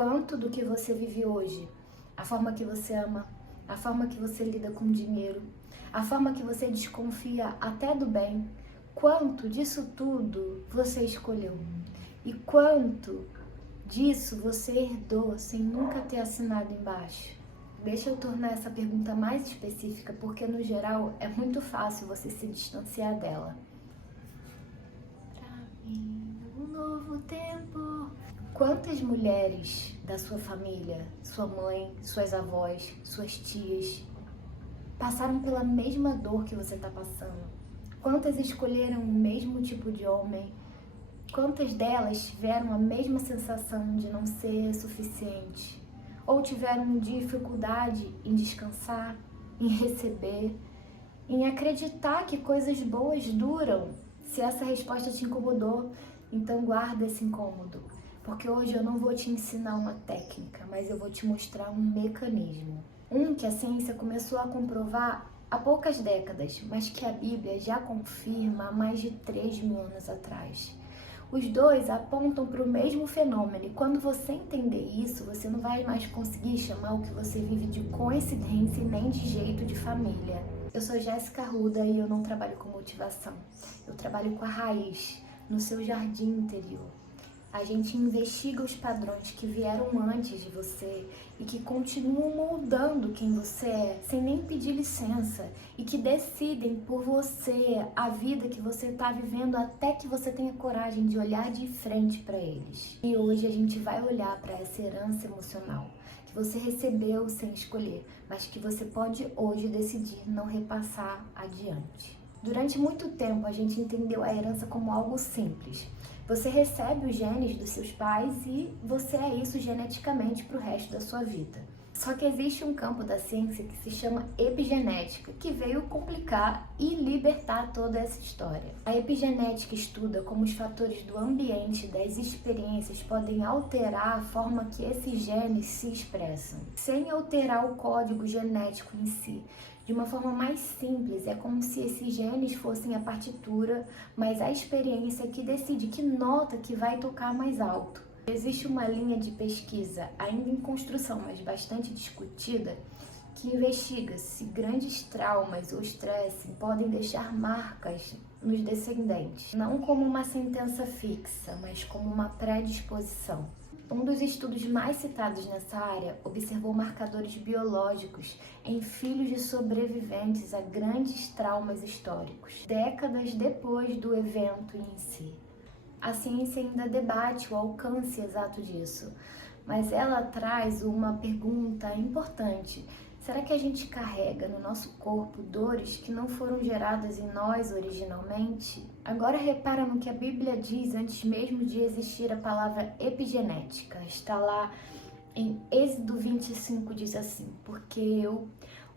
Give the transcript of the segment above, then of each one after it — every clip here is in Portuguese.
quanto do que você vive hoje, a forma que você ama, a forma que você lida com o dinheiro, a forma que você desconfia até do bem, quanto disso tudo você escolheu e quanto disso você herdou sem nunca ter assinado embaixo. Deixa eu tornar essa pergunta mais específica, porque no geral é muito fácil você se distanciar dela. Pra mim, um novo tempo. Quantas mulheres da sua família, sua mãe, suas avós, suas tias, passaram pela mesma dor que você está passando? Quantas escolheram o mesmo tipo de homem? Quantas delas tiveram a mesma sensação de não ser suficiente? Ou tiveram dificuldade em descansar, em receber, em acreditar que coisas boas duram? Se essa resposta te incomodou, então guarda esse incômodo. Porque hoje eu não vou te ensinar uma técnica, mas eu vou te mostrar um mecanismo. Que a ciência começou a comprovar há poucas décadas, mas que a Bíblia já confirma há mais de 3.000 anos atrás. Os dois apontam para o mesmo fenômeno e quando você entender isso, você não vai mais conseguir chamar o que você vive de coincidência e nem de jeito de família. Eu sou Jéssica Arruda e eu não trabalho com motivação. Eu trabalho com a raiz, no seu jardim interior. A gente investiga os padrões que vieram antes de você e que continuam moldando quem você é, sem nem pedir licença, e que decidem por você a vida que você está vivendo até que você tenha coragem de olhar de frente para eles. E hoje a gente vai olhar para essa herança emocional que você recebeu sem escolher, mas que você pode hoje decidir não repassar adiante. Durante muito tempo a gente entendeu a herança como algo simples. Você recebe os genes dos seus pais e você é isso geneticamente para o resto da sua vida. Só que existe um campo da ciência que se chama epigenética, que veio complicar e libertar toda essa história. A epigenética estuda como os fatores do ambiente e das experiências podem alterar a forma que esses genes se expressam, sem alterar o código genético em si. De uma forma mais simples, é como se esses genes fossem a partitura, mas a experiência que decide que nota que vai tocar mais alto. Existe uma linha de pesquisa, ainda em construção, mas bastante discutida, que investiga se grandes traumas ou estresse podem deixar marcas nos descendentes, não como uma sentença fixa, mas como uma predisposição. Um dos estudos mais citados nessa área observou marcadores biológicos em filhos de sobreviventes a grandes traumas históricos, décadas depois do evento em si. A ciência ainda debate o alcance exato disso, mas ela traz uma pergunta importante. Será que a gente carrega no nosso corpo dores que não foram geradas em nós originalmente? Agora repara no que a Bíblia diz antes mesmo de existir a palavra epigenética. Está lá em Êxodo 25, diz assim: porque eu,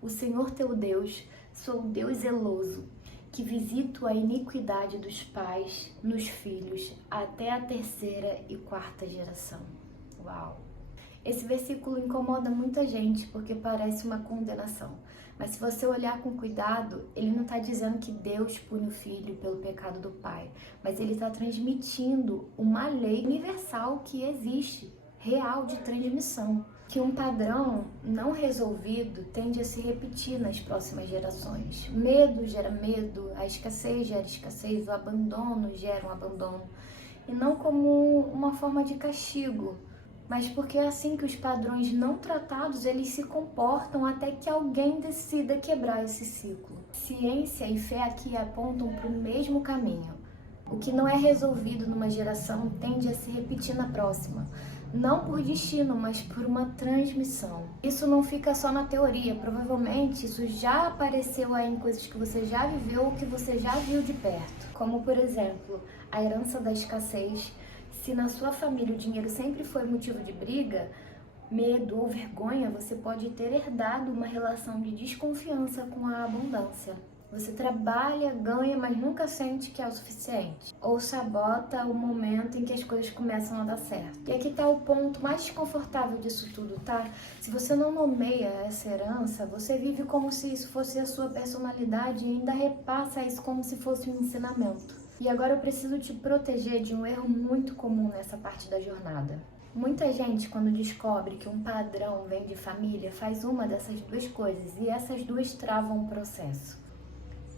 o Senhor teu Deus, sou o Deus zeloso, que visito a iniquidade dos pais nos filhos até a 3ª e 4ª geração. Uau! Esse versículo incomoda muita gente porque parece uma condenação. Mas se você olhar com cuidado, ele não está dizendo que Deus pune o filho pelo pecado do pai, mas ele está transmitindo uma lei universal que existe, real, de transmissão. Que um padrão não resolvido tende a se repetir nas próximas gerações. Medo gera medo, a escassez gera escassez, o abandono gera um abandono. E não como uma forma de castigo, mas porque é assim que os padrões não tratados eles se comportam até que alguém decida quebrar esse ciclo. Ciência e fé aqui apontam para o mesmo caminho. O que não é resolvido numa geração tende a se repetir na próxima. Não por destino, mas por uma transmissão. Isso não fica só na teoria, provavelmente isso já apareceu aí em coisas que você já viveu ou que você já viu de perto. Como, por exemplo, a herança da escassez. Se na sua família o dinheiro sempre foi motivo de briga, medo ou vergonha, você pode ter herdado uma relação de desconfiança com a abundância. Você trabalha, ganha, mas nunca sente que é o suficiente. Ou sabota o momento em que as coisas começam a dar certo. E aqui está o ponto mais desconfortável disso tudo, tá? Se você não nomeia essa herança, você vive como se isso fosse a sua personalidade e ainda repassa isso como se fosse um ensinamento. E agora eu preciso te proteger de um erro muito comum nessa parte da jornada. Muita gente, quando descobre que um padrão vem de família, faz uma dessas duas coisas e essas duas travam o processo.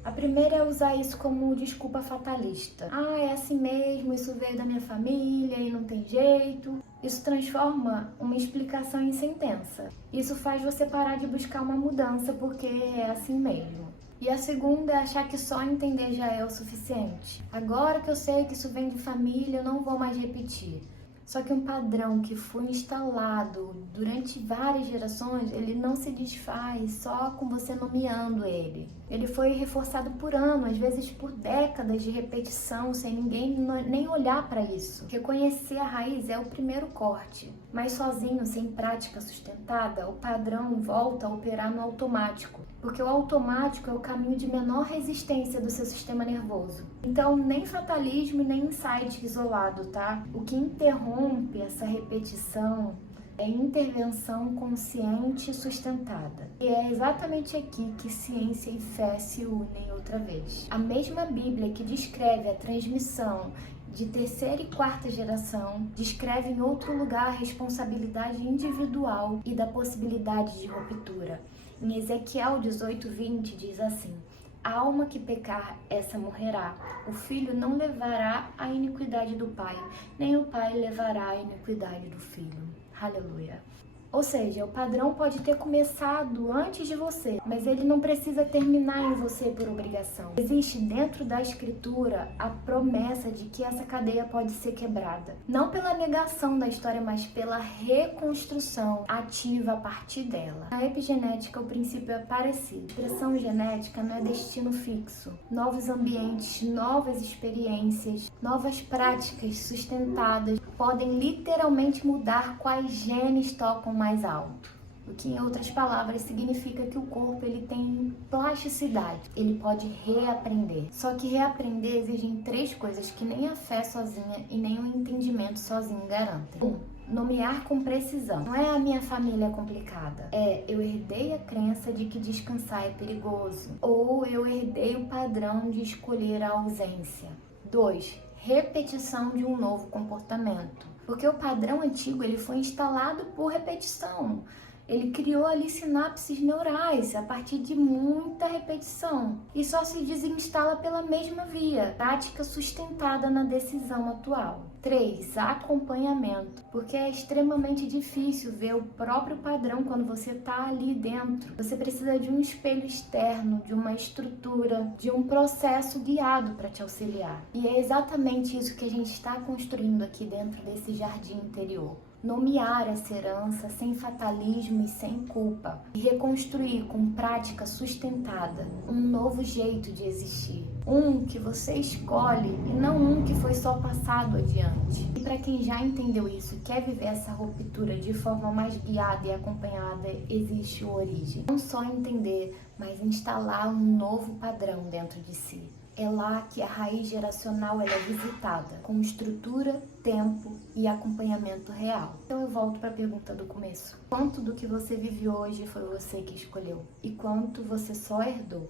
A primeira é usar isso como desculpa fatalista. Ah, é assim mesmo, isso veio da minha família e não tem jeito. Isso transforma uma explicação em sentença. Isso faz você parar de buscar uma mudança porque é assim mesmo. E a segunda é achar que só entender já é o suficiente. Agora que eu sei que isso vem de família, eu não vou mais repetir. Só que um padrão que foi instalado durante várias gerações, ele não se desfaz só com você nomeando ele. Ele foi reforçado por anos, às vezes por décadas de repetição, sem ninguém nem olhar para isso. Reconhecer a raiz é o primeiro corte, mas sozinho, sem prática sustentada, o padrão volta a operar no automático, porque o automático é o caminho de menor resistência do seu sistema nervoso. Então, nem fatalismo e nem insight isolado, tá? O que interrompe essa repetição é intervenção consciente e sustentada. E é exatamente aqui que ciência e fé se unem outra vez. A mesma Bíblia que descreve a transmissão de terceira e quarta geração, descreve em outro lugar a responsabilidade individual e da possibilidade de ruptura. Em Ezequiel 18:20 diz assim: a alma que pecar, essa morrerá. O filho não levará a iniquidade do pai, nem o pai levará a iniquidade do filho. Aleluia. Ou seja, o padrão pode ter começado antes de você, mas ele não precisa terminar em você por obrigação. Existe dentro da escritura a promessa de que essa cadeia pode ser quebrada. Não pela negação da história, mas pela reconstrução ativa a partir dela. Na epigenética, o princípio é parecido. A expressão genética não é destino fixo. Novos ambientes, novas experiências, novas práticas sustentadas podem literalmente mudar quais genes tocam mais alto. O que, em outras palavras, significa que o corpo ele tem plasticidade, ele pode reaprender. Só que reaprender exige 3 coisas que nem a fé sozinha e nem o entendimento sozinho garantem. 1. Nomear com precisão. Não é a minha família complicada. É, eu herdei a crença de que descansar é perigoso. Ou eu herdei o padrão de escolher a ausência. 2. Repetição de um novo comportamento. Porque o padrão antigo ele foi instalado por repetição. Ele criou ali sinapses neurais a partir de muita repetição e só se desinstala pela mesma via, prática sustentada na decisão atual. 3. Acompanhamento, porque é extremamente difícil ver o próprio padrão quando você está ali dentro. Você precisa de um espelho externo, de uma estrutura, de um processo guiado para te auxiliar. E é exatamente isso que a gente está construindo aqui dentro desse jardim interior. Nomear essa herança sem fatalismo e sem culpa e reconstruir com prática sustentada um novo jeito de existir, um que você escolhe e não um que foi só passado adiante. E para quem já entendeu isso e quer viver essa ruptura de forma mais guiada e acompanhada, existe o Origem. Não só entender, mas instalar um novo padrão dentro de si. É lá que a raiz geracional ela é visitada, com estrutura, tempo e acompanhamento real. Então eu volto para a pergunta do começo. Quanto do que você vive hoje foi você que escolheu? E quanto você só herdou?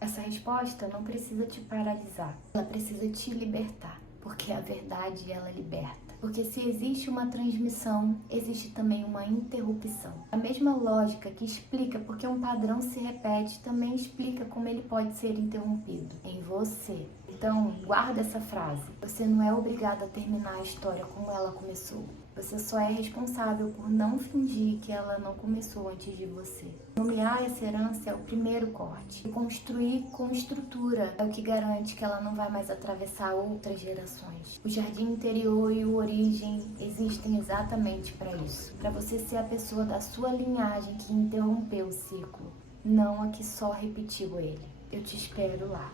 Essa resposta não precisa te paralisar, ela precisa te libertar, porque a verdade ela liberta. Porque se existe uma transmissão, existe também uma interrupção. A mesma lógica que explica porque um padrão se repete, também explica como ele pode ser interrompido em você. Então, guarda essa frase. Você não é obrigado a terminar a história como ela começou. Você só é responsável por não fingir que ela não começou antes de você. Nomear essa herança é o primeiro corte. E construir com estrutura é o que garante que ela não vai mais atravessar outras gerações. O jardim interior e o Origem existem exatamente para isso. Para você ser a pessoa da sua linhagem que interrompeu o ciclo, não a que só repetiu ele. Eu te espero lá.